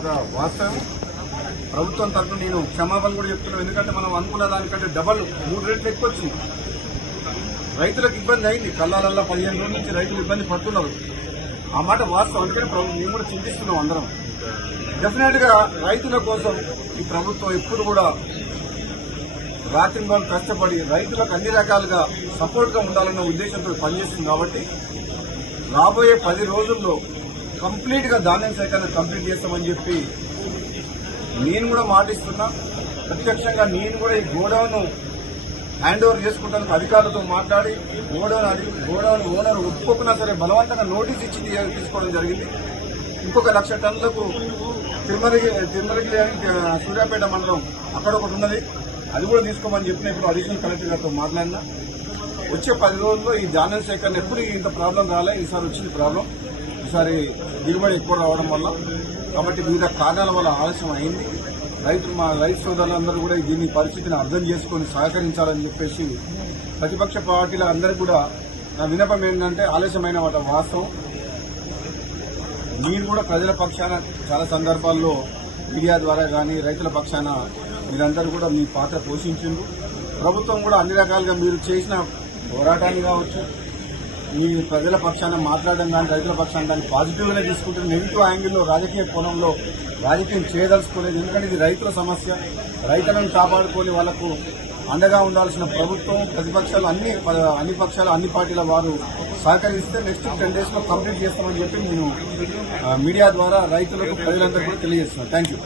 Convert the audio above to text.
మాట వాస్తవం. ప్రభుత్వం తరఫున నేను క్షమాపణ కూడా చెప్తున్నాను. ఎందుకంటే మనం అనుకున్న దానికంటే డబల్ 3 రెట్లు ఎక్కువ వచ్చింది. రైతులకు ఇబ్బంది అయింది. కళ్ళాలల్లా 15 రోజుల నుంచి రైతులు ఇబ్బంది పడుతున్నారు. ఆ మాట వాస్తవం. అందుకని మేము కూడా చింతిస్తున్నాం అందరం. డెఫినెట్ గా రైతుల కోసం ఈ ప్రభుత్వం ఎప్పుడు కూడా రాత్రింబలు కష్టపడి రైతులకు అన్ని రకాలుగా సపోర్ట్ గా ఉండాలన్న ఉద్దేశంతో పనిచేస్తుంది. కాబట్టి రాబోయే 10 రోజుల్లో కంప్లీట్ గా ధాన్యం సేకరణ కంప్లీట్ చేస్తామని చెప్పి నేను కూడా మాటిస్తున్నా. ప్రత్యక్షంగా నేను కూడా ఈ గోడౌన్ హ్యాండ్ ఓవర్ చేసుకుంటానికి అధికారులతో మాట్లాడి గోడౌన్ ఓనర్ ఒప్పుకున్నా సరే బలవంతంగా నోటీస్ ఇచ్చి తీసుకోవడం జరిగింది. ఇంకొక 1,00,000 టన్నులకు తిరుమలగిరి సూర్యాపేట మండలం అక్కడ ఒకటి ఉన్నది, అది కూడా తీసుకోమని చెప్పిన ఇప్పుడు అడిషనల్ కలెక్టర్ గారితో మాట్లాడినా. వచ్చే 10 రోజుల్లో ఈ ధాన్యం సేకరణ ఎప్పుడు ఇంత ప్రాబ్లం రాలే. ఈసారి వచ్చింది ప్రాబ్లం. ఈసారి దిగుబడి ఎక్కువ రావడం వల్ల, కాబట్టి వివిధ కారణాల వల్ల ఆలస్యం అయింది. మా రైతు సోదరులందరూ కూడా దీన్ని పరిస్థితిని అర్థం చేసుకుని సహకరించాలని చెప్పేసి ప్రతిపక్ష పార్టీల అందరికీ కూడా నా విన్నపం ఏంటంటే ఆలస్యమైన వాస్తవం. మీరు కూడా ప్రజల పక్షాన చాలా సందర్భాల్లో మీడియా ద్వారా కానీ రైతుల పక్షాన మీరందరూ కూడా మీ పాత్ర పోషించిండ్రు. ప్రభుత్వం కూడా అన్ని రకాలుగా మీరు చేసిన పోరాటాన్ని కావచ్చు, మీ ప్రజల పక్షాన మాట్లాడడం కానీ రైతుల పక్షాన దాన్ని పాజిటివ్గానే తీసుకుంటే నెగిటివ్ యాంగిల్లో రాజకీయ కోణంలో రాజకీయం చేయదలుచుకోలేదు. ఎందుకంటే ఇది రైతుల సమస్య. రైతులను కాపాడుకొని వాళ్లకు అండగా ఉండాల్సిన ప్రభుత్వం, ప్రతిపక్షాలు అన్ని పక్షాలు అన్ని పార్టీల వారు సహకరిస్తే నెక్స్ట్ 10 days లో కంప్లీట్ చేస్తామని చెప్పి నేను మీడియా ద్వారా రైతులకు ప్రజలందరికీ కూడా తెలియజేస్తున్నాను. Thank you.